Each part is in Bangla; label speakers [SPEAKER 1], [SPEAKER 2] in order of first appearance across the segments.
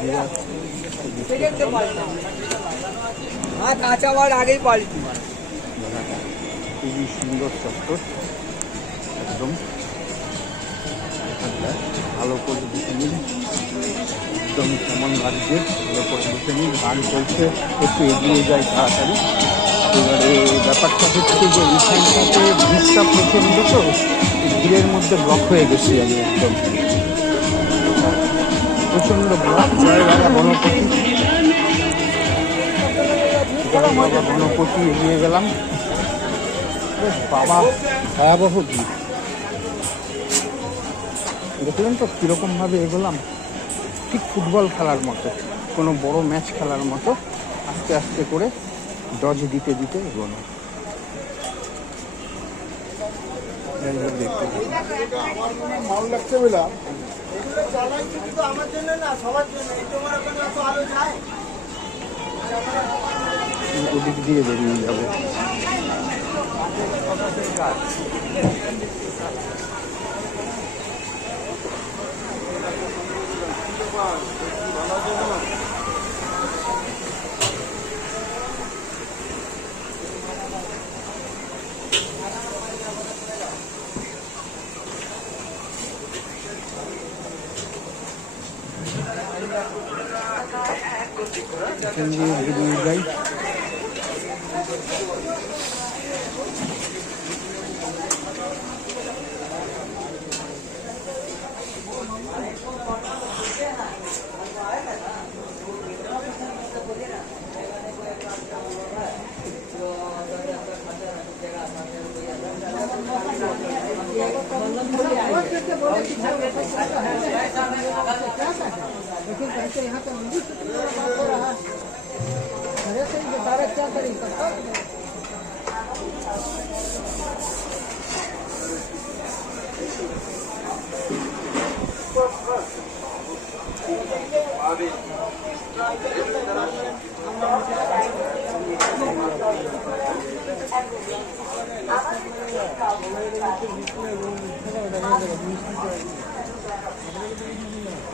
[SPEAKER 1] বিরাট
[SPEAKER 2] সেকেন্ডে পাল্টাম কাঁচা মাল আগেই পাল্টি
[SPEAKER 1] খুবই সুন্দর চত্বর, একদম। ভালো করে দেখে নিন। একদম কেমন লাগছে ভালো করে দেখে নিন। গান চলছে, একটু এগিয়ে যায় তাড়াতাড়ি। এবারে ব্যাপারটা হচ্ছে যে এইখানটাতে ভিড়টা প্রচণ্ড তো, ভিড়ের মধ্যে ব্লক হয়ে গেছি আমি একদম। প্রচণ্ড জয় বাবা গণপতি বাবা গণপতি এগিয়ে গেলাম। বাবা, ভয়াবহ ভিড়। দেখলেন তো কীরকম ভাবে এগোলাম? ঠিক ফুটবল খেলার মতো, কোনো বড় ম্যাচ খেলার মতো। আস্তে আস্তে করে ডজ দিতে দিতে এগোনো দেখতে থাকুন।
[SPEAKER 3] মাল লাগছে
[SPEAKER 2] আমার জন্য না, সবার জন্য তোমার ওখানে এত আলো যায়
[SPEAKER 1] ওদিক দিয়ে বেরিয়ে যাব এখান দিয়ে বেরিয়ে যাই
[SPEAKER 2] लेकिन कैसे यहाँ पे हिंदी हो रहा है घरे से बेचारा क्या करें Thank
[SPEAKER 4] you.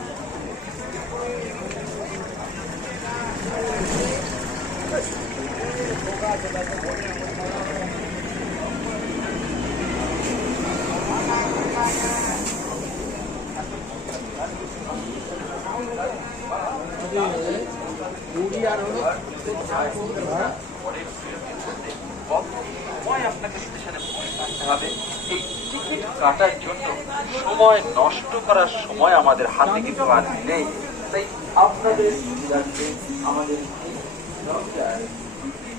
[SPEAKER 4] तो- আপনাকে স্টেশনে টিকিট কাটার জন্য সময় নষ্ট করার সময় আমাদের হাতে কিন্তু আর নেই তাই আপনাদের আমাদের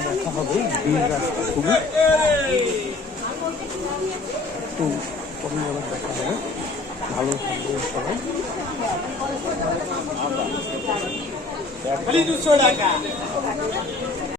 [SPEAKER 1] দেখা হবে বীর রাস্তা খুবই একটু পরে আবার দেখা হবে ভালো
[SPEAKER 2] দুশো টাকা।